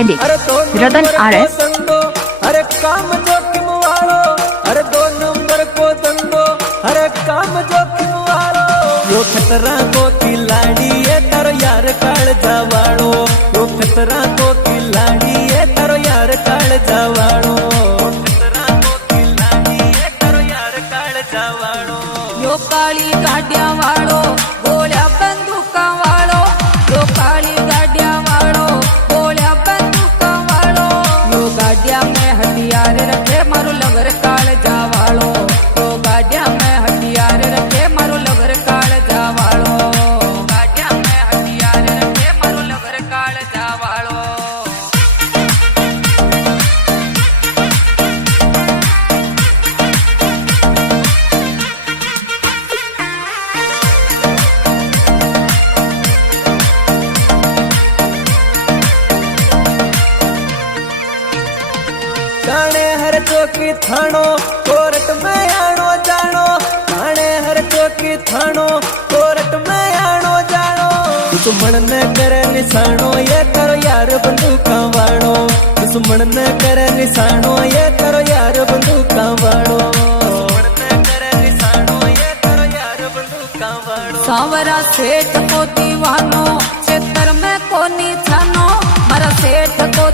Edit रतन RS। अरे काम जोखिम वालो, अरे 2 नंबर को धंधो, अरे काम जोखिम वालो। यो खतरा को खिलाड़ी है तारो यार काल जावाड़ो, यो खतरा को खिलाड़ी है तारो यार काल जावाड़ो, खतरा को खिलाड़ी है तारो यार काल जावाड़ो। यो काली गाड़िया वालो, गोलिया बंदूका वालो, यो काली गाड़िया वालो, गोलिया बंदूका वालो। यो गाड़िया में हथियार रखे मारो लवर काल जावालो, यो गाड़िया में हथियार रखे मारो लवर काल जावालो, गाड़िया में हथियार रखे मारो लवर काल जावालो। थाने हर चौकी थानो कोर्ट में आनो जानो, थाने हर चौकी थानो कोर्ट में आनो जानो। दुश्मन न करे निशानो ये करो यार बंदूका वाड़ो, दुश्मन न करे निशानो ये करो यार बंदूका वाड़ो, दुश्मन न करे निशानो ये करो यार बंदूका वाड़ो। सांवरा सेठ को दीवानो, क्षेत्र में कोनी छानो, मारा सेठ को